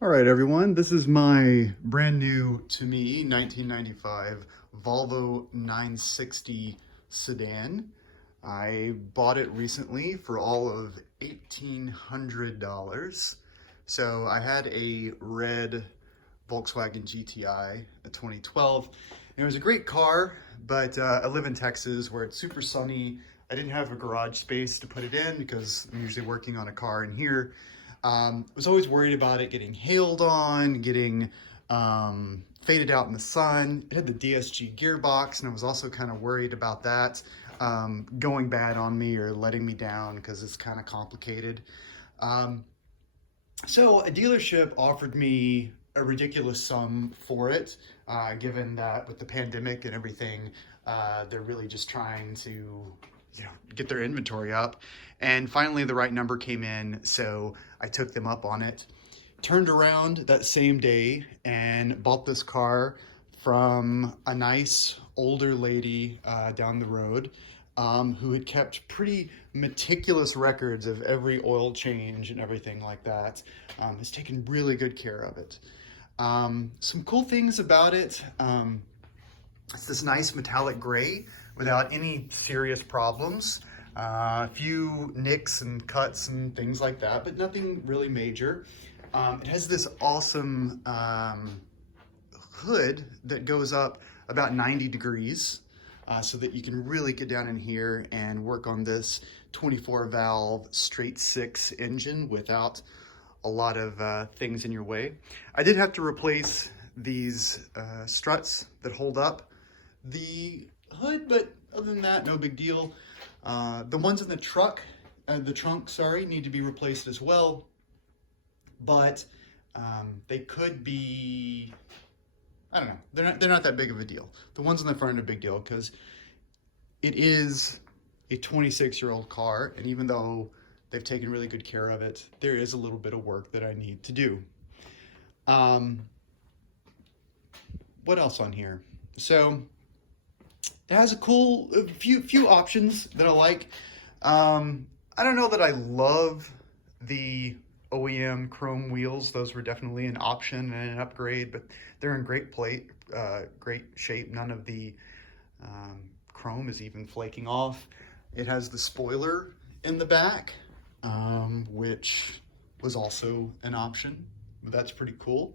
All right, everyone, this is my brand new, to me, 1995 Volvo 960 sedan. I bought it recently for all of $1,800. So I had a red Volkswagen GTI, a 2012, and it was a great car, but I live in Texas where it's super sunny. I didn't have a garage space to put it in because I'm usually working on a car in here. Was always worried about it getting hailed on, getting faded out in the sun. It had the DSG gearbox, and I was also kind of worried about that going bad on me or letting me down because it's kind of complicated. Um, so a dealership offered me a ridiculous sum for it, given that with the pandemic and everything, they're really just trying to, get their inventory up. And finally, the right number came in, so I took them up on it. Turned around that same day and bought this car from a nice older lady down the road who had kept pretty meticulous records of every oil change and everything like that. Has taken really good care of it. Some cool things about it. It's this nice metallic gray without any serious problems. A few nicks and cuts and things like that, but nothing really major. It has this awesome hood that goes up about 90 degrees so that you can really get down in here and work on this 24 valve straight six engine without a lot of things in your way. I did have to replace these struts that hold up the hood, but other than that, no big deal. The ones in the trunk, sorry, need to be replaced as well, but they could be, I don't know, they're not that big of a deal. The ones in the front are a big deal because it is a 26-year-old car, and even though they've taken really good care of it, there is a little bit of work that I need to do. What else on here? So it has a few options that I like. I don't know that I love the OEM chrome wheels. Those were definitely an option and an upgrade, but they're in great shape. None of the chrome is even flaking off. It has the spoiler in the back, which was also an option. That's pretty cool.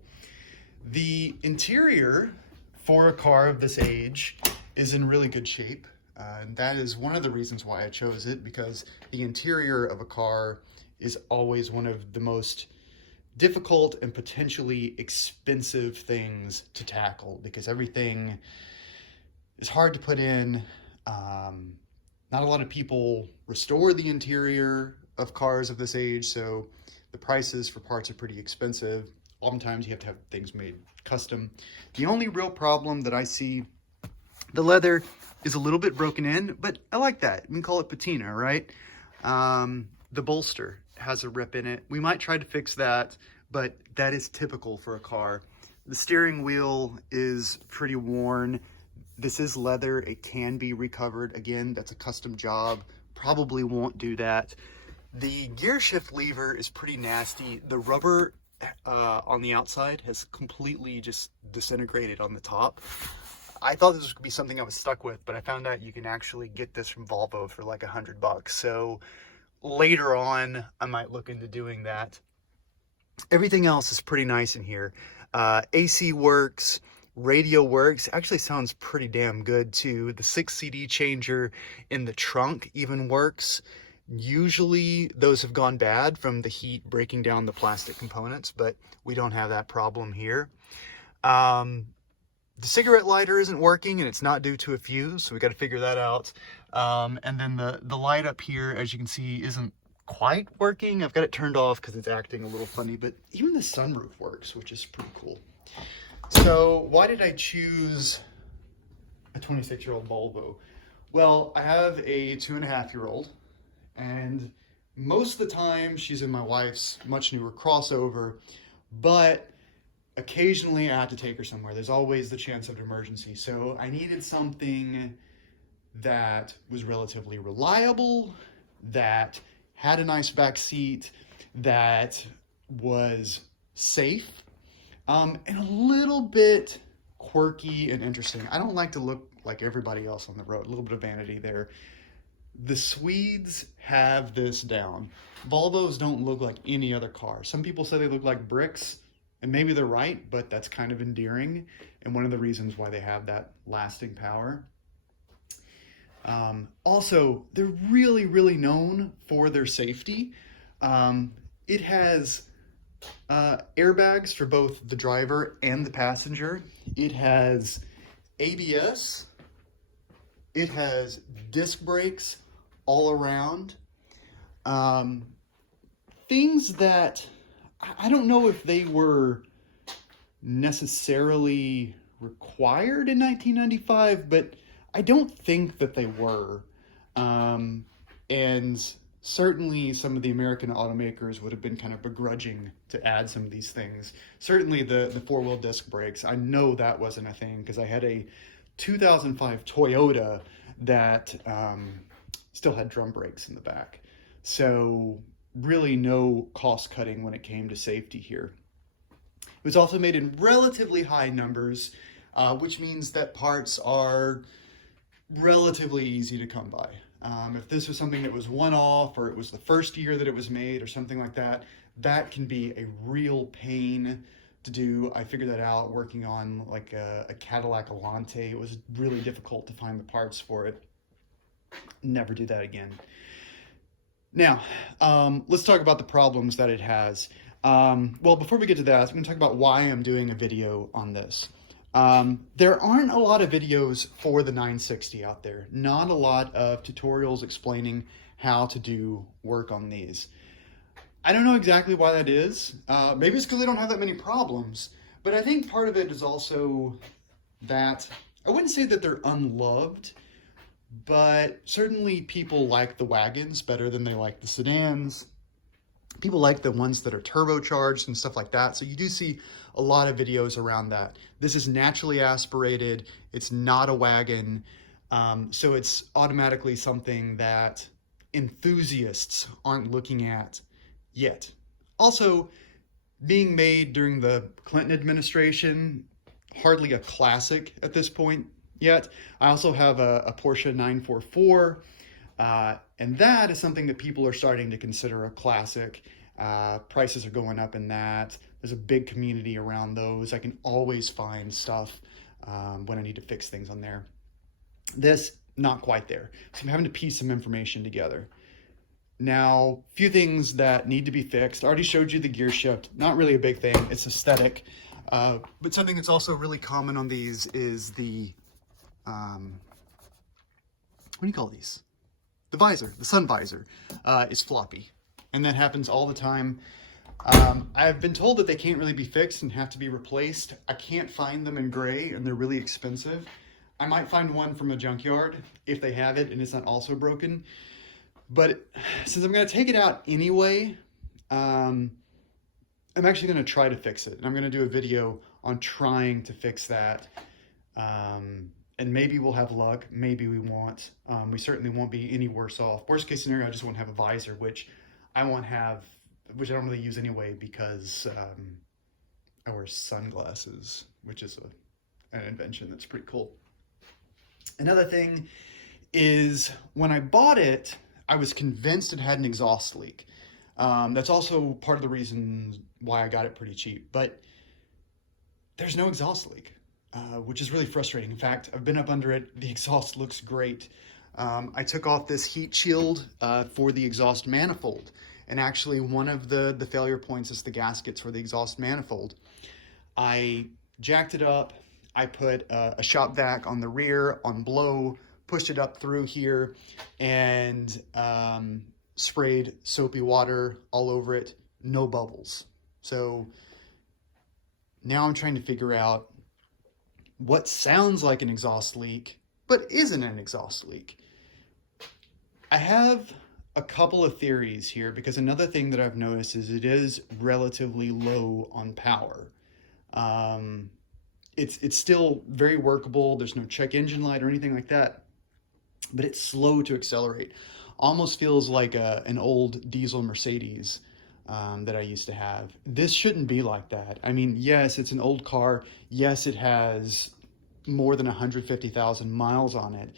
The interior for a car of this age is in really good shape. And that is one of the reasons why I chose it, because the interior of a car is always one of the most difficult and potentially expensive things to tackle, because everything is hard to put in. Not a lot of people restore the interior of cars of this age, so the prices for parts are pretty expensive. Oftentimes you have to have things made custom. The only real problem that I see, the leather is a little bit broken in, but I like that. We can call it patina, right? The bolster has a rip in it. We might try to fix that, but that is typical for a car. The steering wheel is pretty worn. This is leather. It can be recovered. Again, that's a custom job. Probably won't do that. The gear shift lever is pretty nasty. The rubber on the outside has completely just disintegrated on the top. I thought this would be something I was stuck with, but I found out you can actually get this from Volvo for like $100. So later on, I might look into doing that. Everything else is pretty nice in here. AC works, radio works, actually sounds pretty damn good too. The 6 CD changer in the trunk even works. Usually those have gone bad from the heat breaking down the plastic components, but we don't have that problem here. The cigarette lighter isn't working, and it's not due to a fuse, so we got to figure that out. And then the light up here, as you can see, isn't quite working. I've got it turned off because it's acting a little funny, but even the sunroof works, which is pretty cool. So why did I choose a 26-year-old Volvo? Well, I have a 2.5-year-old, and most of the time she's in my wife's much newer crossover, but occasionally I have to take her somewhere. There's always the chance of an emergency. So I needed something that was relatively reliable, that had a nice back seat, that was safe, and a little bit quirky and interesting. I don't like to look like everybody else on the road. A little bit of vanity there. The Swedes have this down. Volvos don't look like any other car. Some people say they look like bricks, and maybe they're right, but that's kind of endearing, and one of the reasons why they have that lasting power. Also, they're really, really known for their safety. It has airbags for both the driver and the passenger. It has ABS. It has disc brakes all around. Things that I don't know if they were necessarily required in 1995, but I don't think that they were. And certainly some of the American automakers would have been kind of begrudging to add some of these things. Certainly the four-wheel disc brakes, I know that wasn't a thing because I had a 2005 Toyota that still had drum brakes in the back. So really no cost cutting when it came to safety here. It was also made in relatively high numbers, which means that parts are relatively easy to come by. If this was something that was one-off, or it was the first year that it was made or something like that, that can be a real pain to do. I figured that out working on like a Cadillac Alante. It was really difficult to find the parts for it. Never do that again. Now, let's talk about the problems that it has. Well, before we get to that, I'm going to talk about why I'm doing a video on this. There aren't a lot of videos for the 960 out there. Not a lot of tutorials explaining how to do work on these. I don't know exactly why that is. Maybe it's because they don't have that many problems, but I think part of it is also that, I wouldn't say that they're unloved, but certainly people like the wagons better than they like the sedans. People like the ones that are turbocharged and stuff like that. So you do see a lot of videos around that. This is naturally aspirated. It's not a wagon. So it's automatically something that enthusiasts aren't looking at yet. Also, being made during the Clinton administration, hardly a classic at this point yet. I also have a Porsche 944, and that is something that people are starting to consider a classic. Prices are going up in that. There's a big community around those. I can always find stuff when I need to fix things on there. This, not quite there. So I'm having to piece some information together. Now, a few things that need to be fixed. I already showed you the gear shift. Not really a big thing. It's aesthetic. But something that's also really common on these is the, what do you call these? The visor, the sun visor, is floppy. And that happens all the time. I've been told that they can't really be fixed and have to be replaced. I can't find them in gray, and they're really expensive. I might find one from a junkyard if they have it and it's not also broken. But since I'm going to take it out anyway, I'm actually going to try to fix it. And I'm going to do a video on trying to fix that. And maybe we'll have luck. Maybe we won't. We certainly won't be any worse off. Worst case scenario, I just won't have a visor, which I won't have, which I don't really use anyway because I wear sunglasses, which is an invention that's pretty cool. Another thing is when I bought it, I was convinced it had an exhaust leak. That's also part of the reason why I got it pretty cheap, but there's no exhaust leak, which is really frustrating. In fact, I've been up under it. The exhaust looks great. I took off this heat shield for the exhaust manifold, and actually one of the failure points is the gaskets for the exhaust manifold. I jacked it up. I put a shop vac on the rear on blow, pushed it up through here, and sprayed soapy water all over it. No bubbles. So now I'm trying to figure out what sounds like an exhaust leak, but isn't an exhaust leak. I have a couple of theories here, because another thing that I've noticed is it is relatively low on power. It's still very workable. There's no check engine light or anything like that, but it's slow to accelerate. Almost feels like an old diesel Mercedes. that I used to have. This shouldn't be like that. I mean, yes, it's an old car. Yes, it has more than 150,000 miles on it.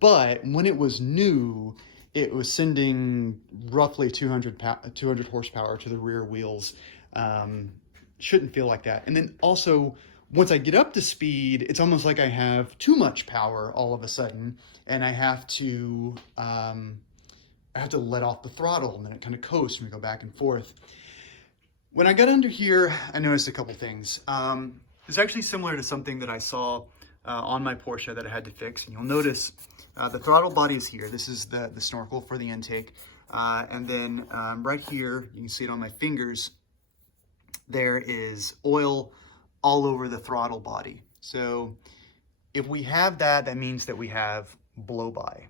But when it was new, it was sending roughly 200 horsepower to the rear wheels. Shouldn't feel like that. And then also, once I get up to speed, it's almost like I have too much power all of a sudden, and I have to let off the throttle, and then it kind of coasts and we go back and forth. When I got under here, I noticed a couple things. It's actually similar to something that I saw on my Porsche that I had to fix. And you'll notice the throttle body is here. This is the snorkel for the intake. And then right here, you can see it on my fingers, there is oil all over the throttle body. So if we have that, that means that we have blow-by.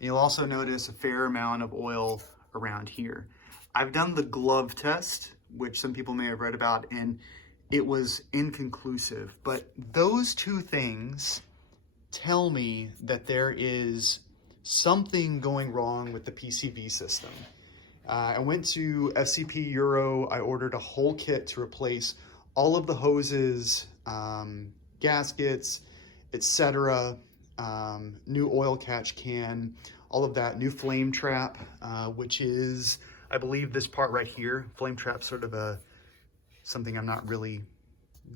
You'll also notice a fair amount of oil around here. I've done the glove test, which some people may have read about, and it was inconclusive. But those two things tell me that there is something going wrong with the PCV system. I went to FCP Euro. I ordered a whole kit to replace all of the hoses, gaskets, etc., new oil catch can, all of that, new flame trap, which is, I believe, this part right here. Flame trap's sort of something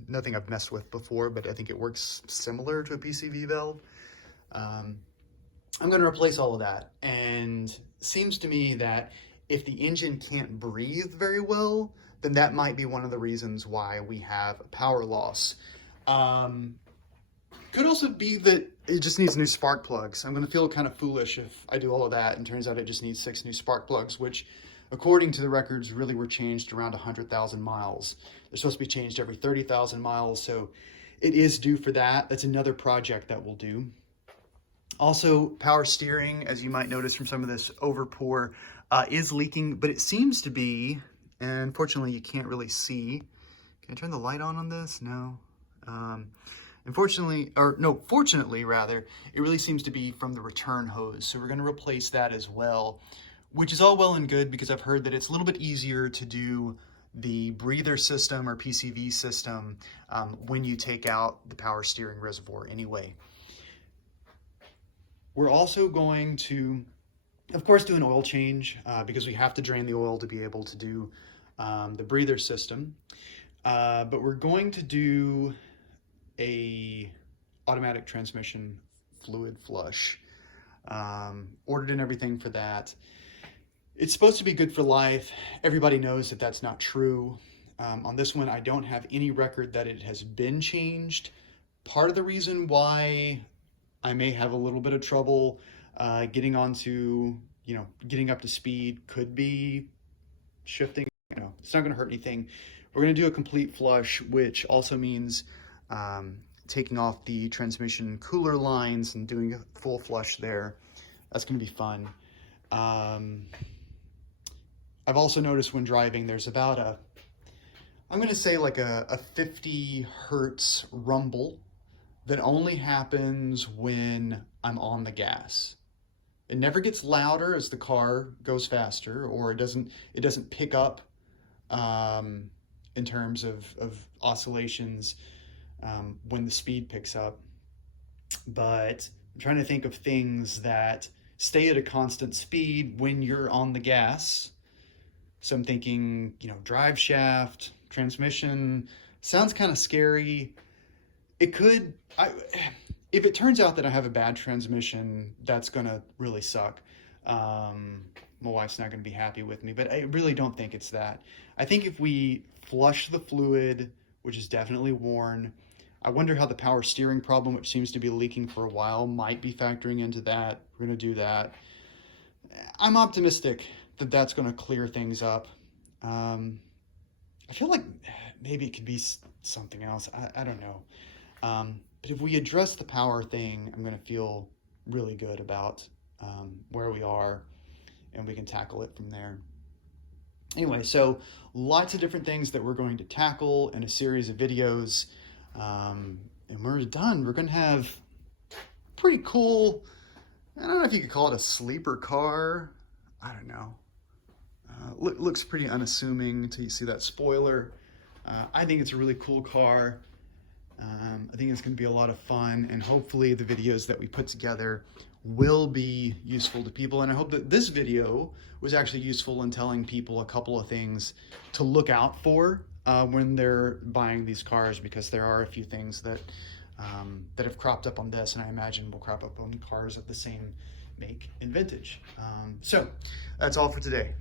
nothing I've messed with before, but I think it works similar to a PCV valve. I'm gonna replace all of that, and seems to me that if the engine can't breathe very well, then that might be one of the reasons why we have a power loss. Could also be that it just needs new spark plugs. I'm gonna feel kind of foolish if I do all of that and turns out it just needs 6 new spark plugs, which according to the records really were changed around 100,000 miles. They're supposed to be changed every 30,000 miles, so it is due for that. That's another project that we'll do. Also, power steering, as you might notice from some of this overpour, is leaking, but it seems to be, and unfortunately you can't really see. Can I turn the light on this? No. Fortunately rather, it really seems to be from the return hose. So we're gonna replace that as well, which is all well and good because I've heard that it's a little bit easier to do the breather system or PCV system when you take out the power steering reservoir anyway. We're also going to, of course, do an oil change because we have to drain the oil to be able to do the breather system. But we're going to do a automatic transmission fluid flush. Ordered and everything for that. It's supposed to be good for life. Everybody knows that that's not true. On this one, I don't have any record that it has been changed. Part of the reason why I may have a little bit of trouble getting onto, getting up to speed could be shifting. It's not going to hurt anything. We're going to do a complete flush, which also means taking off the transmission cooler lines and doing a full flush there. That's going to be fun. I've also noticed when driving, there's about I'm going to say like a 50 hertz rumble that only happens when I'm on the gas. It never gets louder as the car goes faster, or it doesn't pick up in terms of oscillations when the speed picks up. But I'm trying to think of things that stay at a constant speed when you're on the gas. So I'm thinking, drive shaft, transmission, sounds kind of scary. It could, if it turns out that I have a bad transmission, that's gonna really suck. My wife's not gonna be happy with me, but I really don't think it's that. I think if we flush the fluid, which is definitely worn, I wonder how the power steering problem, which seems to be leaking for a while, might be factoring into that. We're gonna do that. I'm optimistic that that's gonna clear things up. I feel like maybe it could be something else. I don't know. But if we address the power thing, I'm going to feel really good about where we are, and we can tackle it from there. Anyway, so lots of different things that we're going to tackle in a series of videos. And when we're done, we're going to have pretty cool, I don't know if you could call it a sleeper car. I don't know. Looks pretty unassuming until you see that spoiler. I think it's a really cool car. I think it's going to be a lot of fun, and hopefully the videos that we put together will be useful to people. And I hope that this video was actually useful in telling people a couple of things to look out for when they're buying these cars, because there are a few things that that have cropped up on this, and I imagine will crop up on cars of the same make and vintage. So that's all for today.